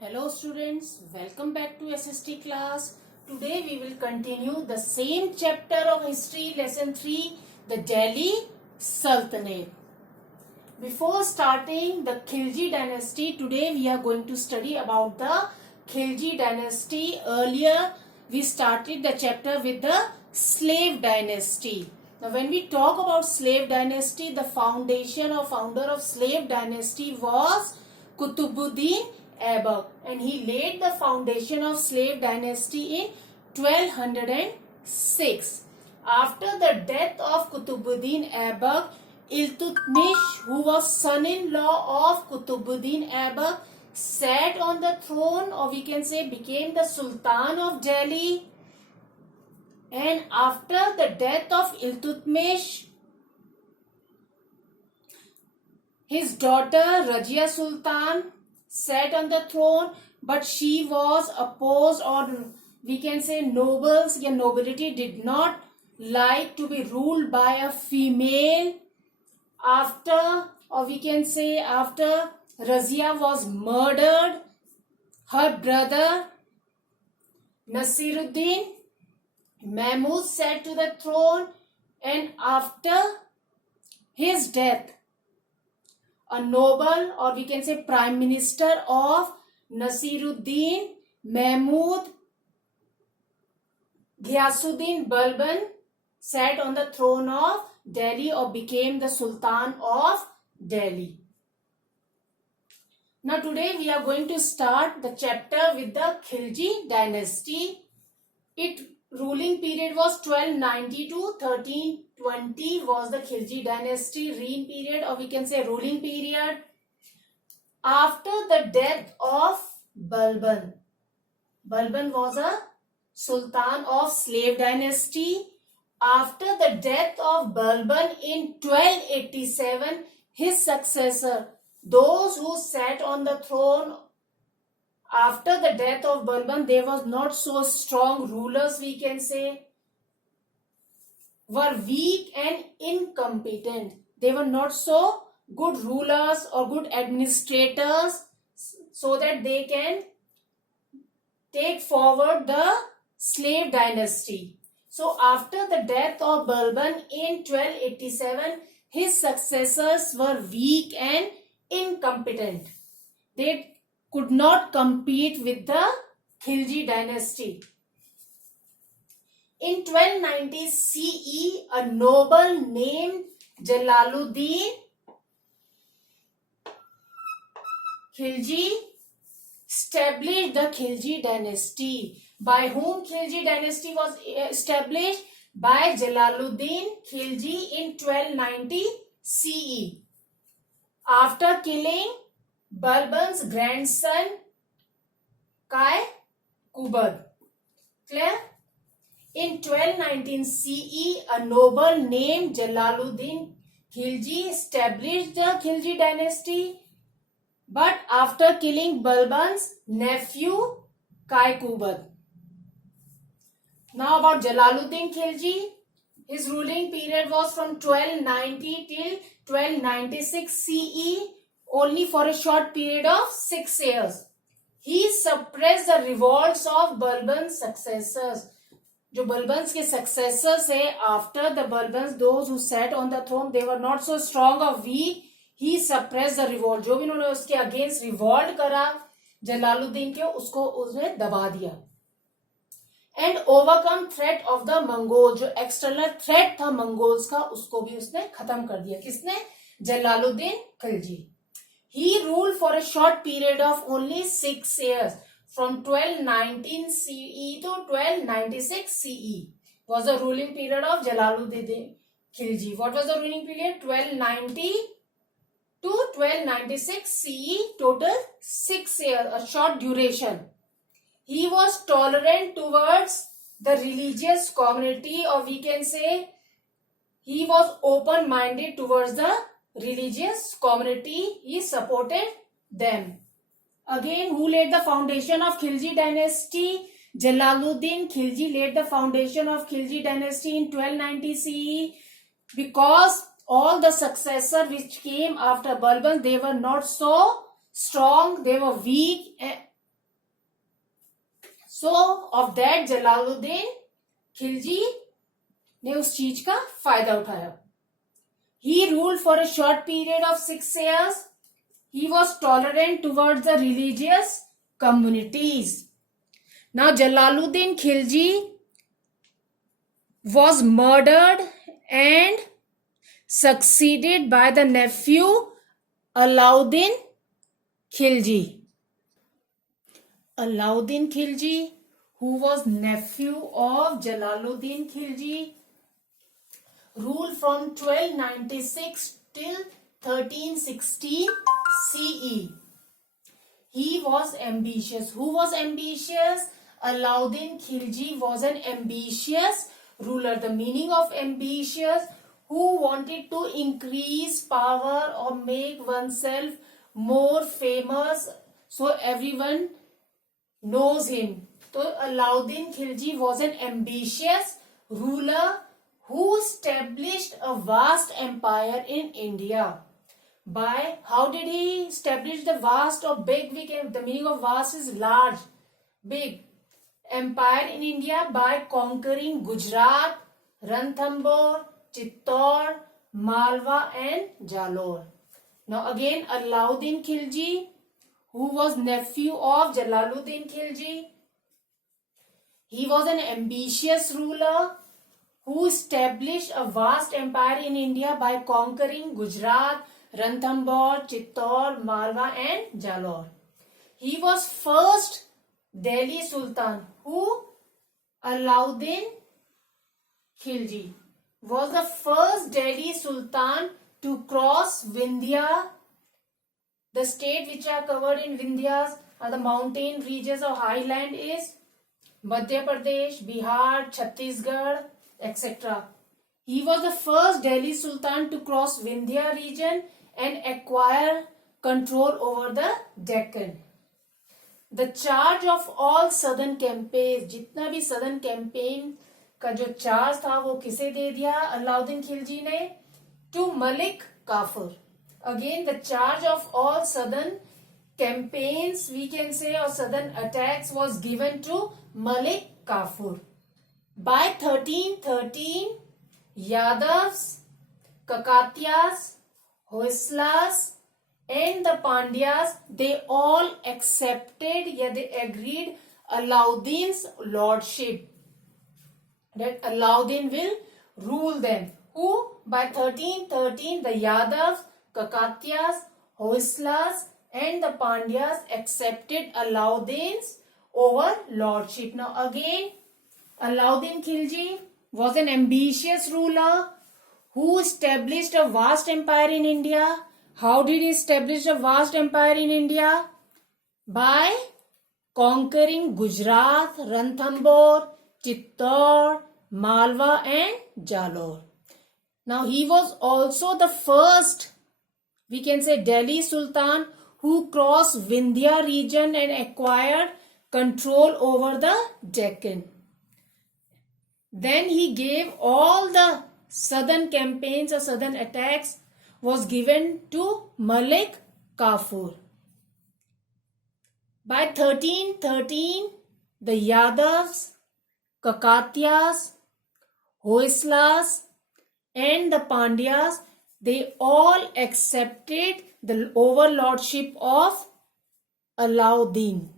Hello students, welcome back to SST class. Today we will continue the same chapter of history, lesson 3, the Delhi Sultanate. Before starting the Khilji dynasty, today we are going to study about the Khilji dynasty. Earlier we started the chapter with the slave dynasty. Now when we talk about slave dynasty, the foundation or founder of slave dynasty was Qutbuddin Aibak, and he laid the foundation of slave dynasty in 1206. After the death of Qutbuddin Aibak, Iltutmish, who was son-in-law of Qutbuddin Aibak, sat on the throne, or we can say became the Sultan of Delhi. And after the death of Iltutmish, his daughter Rajia Sultan sat on the throne, but she was opposed, or we can say nobles or nobility did not like to be ruled by a female. After Razia was murdered, her brother Nasiruddin Mahmud sat to the throne, and after his death, a noble, or we can say prime minister of Nasiruddin Mahmud, Ghiyasuddin Balban, sat on the throne of Delhi, or became the Sultan of Delhi. Now today we are going to start the chapter with the Khilji dynasty. Its ruling period was 1290 to 1320 was the Khilji dynasty reign period, or we can say ruling period. After the death of Balban was a Sultan of slave dynasty. After the death of Balban in 1287, his successor, those who sat on the throne after the death of Balban, they was not so strong rulers, we can say, were weak and incompetent. They were not so good rulers or good administrators, so that they can take forward the slave dynasty. So after the death of Balban in 1287, his successors were weak and incompetent. They could not compete with the Khilji dynasty. In 1290 CE, a noble named Jalaluddin Khilji established the Khilji dynasty. By whom Khilji dynasty was established? By Jalaluddin Khilji in 1290 CE. After killing Balban's grandson Kai Kubad. Clear? In 1219 CE, a noble named Jalaluddin Khilji established the Khilji dynasty, but after killing Balban's nephew Kai Kubad. Now about Jalaluddin Khilji, his ruling period was from 1290 till 1296 CE, only for a short period of 6 years. He suppressed the revolts of Balban's successors. जो बलबन्स के successors है, after the Balbans, those who sat on the throne, they were not so strong or weak. He suppressed the revolt. जो भी उन्होंने उसके against revolt करा जलालुद्दीन के, उसको उसने दबा दिया. And overcome threat of the Mongols, जो external threat था Mongols का, उसको भी उसने खत्म कर दिया. किसने? Jalaluddin Khilji. He ruled for a short period of only 6 years. From 1219 CE to 1296 CE was the ruling period of Jalaluddin Khilji. What was the ruling period? 1290 to 1296 CE, total 6 years, a short duration. He was tolerant towards the religious community, or we can say he was open-minded towards the religious community. He supported them. Again, who laid the foundation of Khilji dynasty? Jalaluddin Khilji laid the foundation of Khilji dynasty in 1290 CE, because all the successors which came after Balban, they were not so strong, they were weak So of that Jalaluddin Khilji ने उस चीज का फायदा उठाया. He ruled for a short period of 6 years. He was tolerant towards the religious communities. Now Jalaluddin Khilji was murdered and succeeded by the nephew Alauddin Khilji. Alauddin Khilji, who was nephew of Jalaluddin Khilji, ruled from 1296 till 1316 CE. He was ambitious. Who was ambitious? Alauddin Khilji was an ambitious ruler. The meaning of ambitious, who wanted to increase power or make oneself more famous so everyone knows him. So Alauddin Khilji was an ambitious ruler who established a vast empire in India. By how did he establish the vast or big? The meaning of vast is large, big empire in India by conquering Gujarat, Ranthambore, Chittor, Malwa and Jalore. Now again Alauddin Khilji, who was nephew of Jalaluddin Khilji, he was an ambitious ruler who established a vast empire in India by conquering Gujarat, Ranthambore, Chittor, Malwa and Jalore. He was first Delhi Sultan. Who? Alauddin Khilji was the first Delhi Sultan to cross Vindhya. The state which are covered in Vindhyas are the mountain regions or highland is Madhya Pradesh, Bihar, Chhattisgarh, etc. He was the first Delhi Sultan to cross Vindhya region and acquire control over the Deccan. The charge of all southern campaigns, जितना भी southern campaign का जो charge था वो किसे दे दिया अलाउद्दीन खिलजी ने? To Malik Kafur. Again the charge of all southern campaigns, we can say, or southern attacks was given to Malik Kafur. By 1313, Yadavs, Kakatiyas, Hoyslas and the Pandyas, they all accepted, they agreed Alauddin's lordship, that Alauddin will rule them. Who? By 1313, the Yadavs, Kakatiyas, Hoyslas and the Pandyas accepted Alauddin's overlordship. Now again, Alauddin Khilji was an ambitious ruler who established a vast empire in India. How did he establish a vast empire in India? By conquering Gujarat, Ranthambore, Chittor, Malwa and Jalore. Now he was also the first, we can say, Delhi Sultan who crossed Vindhya region and acquired control over the Deccan. Then he gave all the southern campaigns or southern attacks was given to Malik Kafur. By 1313, the Yadavs, Kakatiyas, Hoyslas and the Pandyas, they all accepted the overlordship of Alauddin.